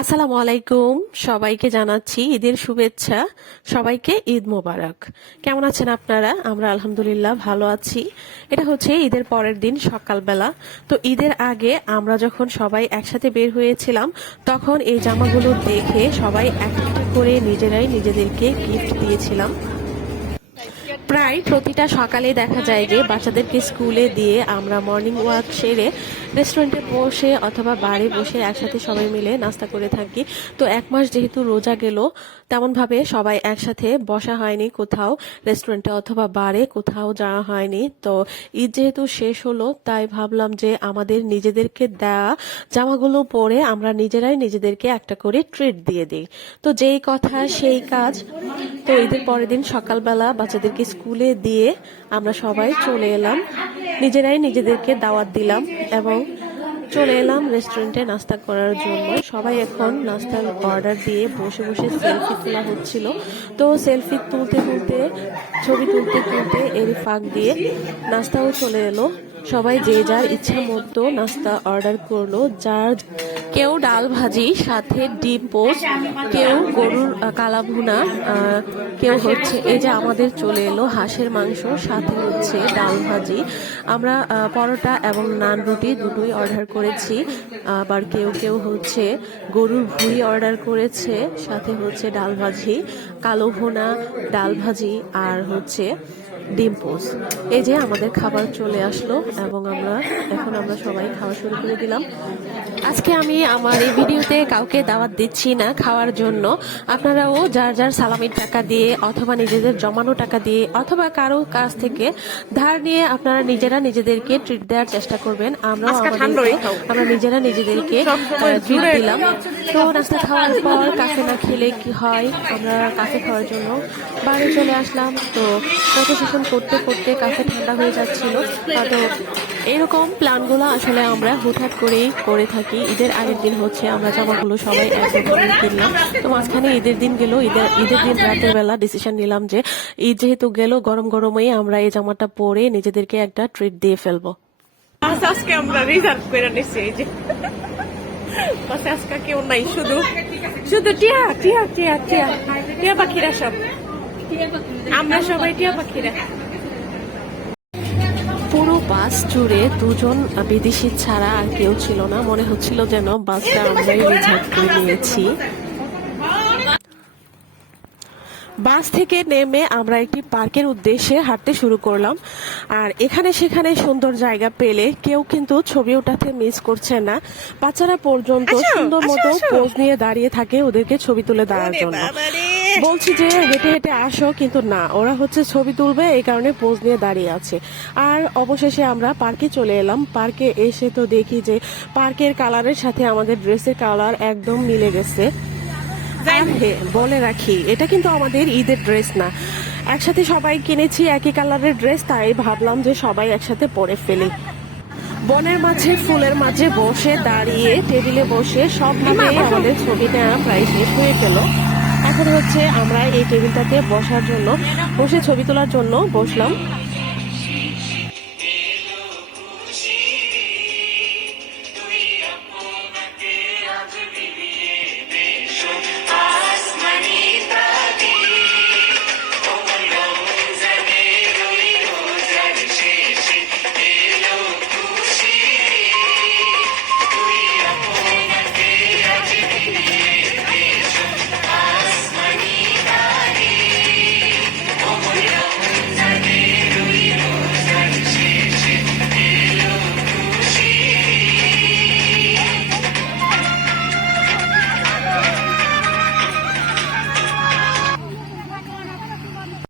আসসালামু আলাইকুম। সবাইকে জানাচ্ছি ঈদের শুভেচ্ছা। সবাইকে ঈদ মোবারক। কেমন আছেন আপনারা? আমরা আলহামদুলিল্লাহ ভালো আছি। এটা হচ্ছে ঈদের পরের দিন সকালবেলা। তো ঈদের আগে আমরা যখন সবাই একসাথে বের হয়েছিলাম, তখন এই জামাগুলো দেখে সবাই এক করে নিজেরাই নিজেদেরকে গিফট দিয়েছিলাম। প্রায় প্রতিটা সকালে দেখা যায় যে বাচ্চাদেরকে স্কুলে দিয়ে আমরা মর্নিং ওয়াক সেরে রেস্টুরেন্টে বসে অথবা বারে বসে একসাথে সবাই মিলে নাস্তা করে থাকি। তো এক মাস যেহেতু রোজা গেল, তেমনভাবে সবাই একসাথে বসা হয়নি কোথাও রেস্টুরেন্টে অথবা বারে কোথাও যাওয়া হয়নি। তো ঈদ যেহেতু শেষ হলো, তাই ভাবলাম যে আমাদের নিজেদেরকে দেওয়া জামাগুলো পরে আমরা নিজেরাই নিজেদেরকে একটা করে ট্রিট দিয়ে দিই। তো যেই কথা, সেই কাজ। তো ঈদের পরের দিন সকালবেলা বাচ্চাদেরকে স্কুলে দিয়ে আমরা সবাই চলে এলাম। নিজেরাই নিজেদেরকে দাওয়াত দিলাম এবং চলে এলাম রেস্টুরেন্টে নাস্তা করার জন্য। সবাই এখন নাস্তার অর্ডার দিয়ে বসে বসে সেলফি তোলা হচ্ছিল। তো সেলফি তুলতে তুলতে, ছবি তুলতে তুলতে এর ফাঁক দিয়ে নাস্তাও চলে এলো। সবাই যে যার ইচ্ছা মতো নাস্তা অর্ডার করল যার কেউ ডাল ভাজি সাথে ডিম পোস্ট কেউ গরুর আহ, কালা ভুনা কেউ হচ্ছে এই যে আমাদের চলে এলো হাঁসের মাংস সাথে হচ্ছে ডাল ভাজি। আমরা পরোটা এবং নান রুটি দুটোই অর্ডার করেছি। আবার কেউ কেউ হচ্ছে গরুর ভুড়ি অর্ডার করেছে সাথে হচ্ছে ডাল ভাজি কালো ভুনা ডাল ভাজি আর হচ্ছে ডিম পোস্ট। এই যে আমাদের খাবার চলে আসলো এবং আমরা এখন আমরা সবাই খাওয়া শুরু করে দিলাম। আজকে আমি আমার এই ভিডিওতে কাউকে দাওয়াত দিচ্ছি না খাওয়ার জন্য। আপনারাও যার যার সালামির টাকা দিয়ে অথবা নিজেদের জমানো টাকা দিয়ে অথবা কারও কাছ থেকে ধার নিয়ে আপনারা নিজেরা নিজেদেরকে ট্রিট দেওয়ার চেষ্টা করবেন। আমরাও আমরা নিজেরা নিজেদেরকে ট্রিট দিলাম। তো নাস্তা খাওয়ার পর কাফে না খেলে কি হয়? আমরা কাফে খাওয়ার জন্য বাইরে চলে আসলাম। তো ফটো সেশন করতে করতে কাফে ঠান্ডা হয়ে যাচ্ছিল। তো এরকম প্ল্যানগুলো আসলে আমরা হুটহাট করেই করে থাকি। ঈদের আগের দিন হচ্ছে আমরা জামাগুলো সবাই একরকমই কিনলাম। তো মাঝখানে ঈদের দিন গেল, ঈদের ঈদের দিন রাতের বেলা ডিসিশন নিলাম যে ঈদ যেহেতু গেল, গরম গরমেই আমরা এই জামাটা পরে নিজেদেরকে একটা ট্রিট দিয়ে ফেলব। আজকে আমরা রিজার্ভ করে নিছি এই যে। আজকে কেউ নাই, শুধু শুধু টিয়া টিয়া টিয়া টিয়া টিয়া পাখিরা সব। আমরা সবাই টিয়া পাখিরা। পুরো বাস জুড়ে দুজন বিদেশি ছাড়া আর কেউ ছিল না। মনে হচ্ছিল যেন বাসটা আমরাই রিজার্ভ করে নিয়েছি। বাস থেকে নেমে আমরা একটি পার্কের উদ্দেশ্যে হাঁটতে শুরু করলাম। আর এখানে সেখানে সুন্দর জায়গা পেলে কেউ কিন্তু ছবি ওঠাতে মিস করছে না। বাচ্চারা পর্যন্ত সুন্দর মতো আসো। পোজ নিয়ে দাঁড়িয়ে থাকে ওদেরকে ছবি তুলে দেওয়ার জন্য। বলছি যে হেঁটে হেঁটে আসো কিন্তু না ওরা হচ্ছে ছবি তুলবে এই কারণে পোজ নিয়ে দাঁড়িয়ে আছে। আর অবশেষে আমরা পার্কে চলে এলাম। পার্কে এসে তো দেখি যে পার্কের কালারের সাথে আমাদের ড্রেসের কালার একদম মিলে গেছে। হ্যাঁ, বলে রাখি এটা কিন্তু আমাদের ঈদের ড্রেস না। একসাথে সবাই কিনেছি একই কালারের ড্রেস তাই ভাবলাম যে সবাই একসাথে পরে ফেলি। বনের মাঝে ফুলের মাঝে বসে দাঁড়িয়ে টেবিলে বসে সব মিলে আমাদের ছবি নেওয়া প্রায় শেষ হয়ে গেল। এখন হচ্ছে আমরা এই টেবিলটাতে বসার জন্য বসে ছবি তোলার জন্য বসলাম।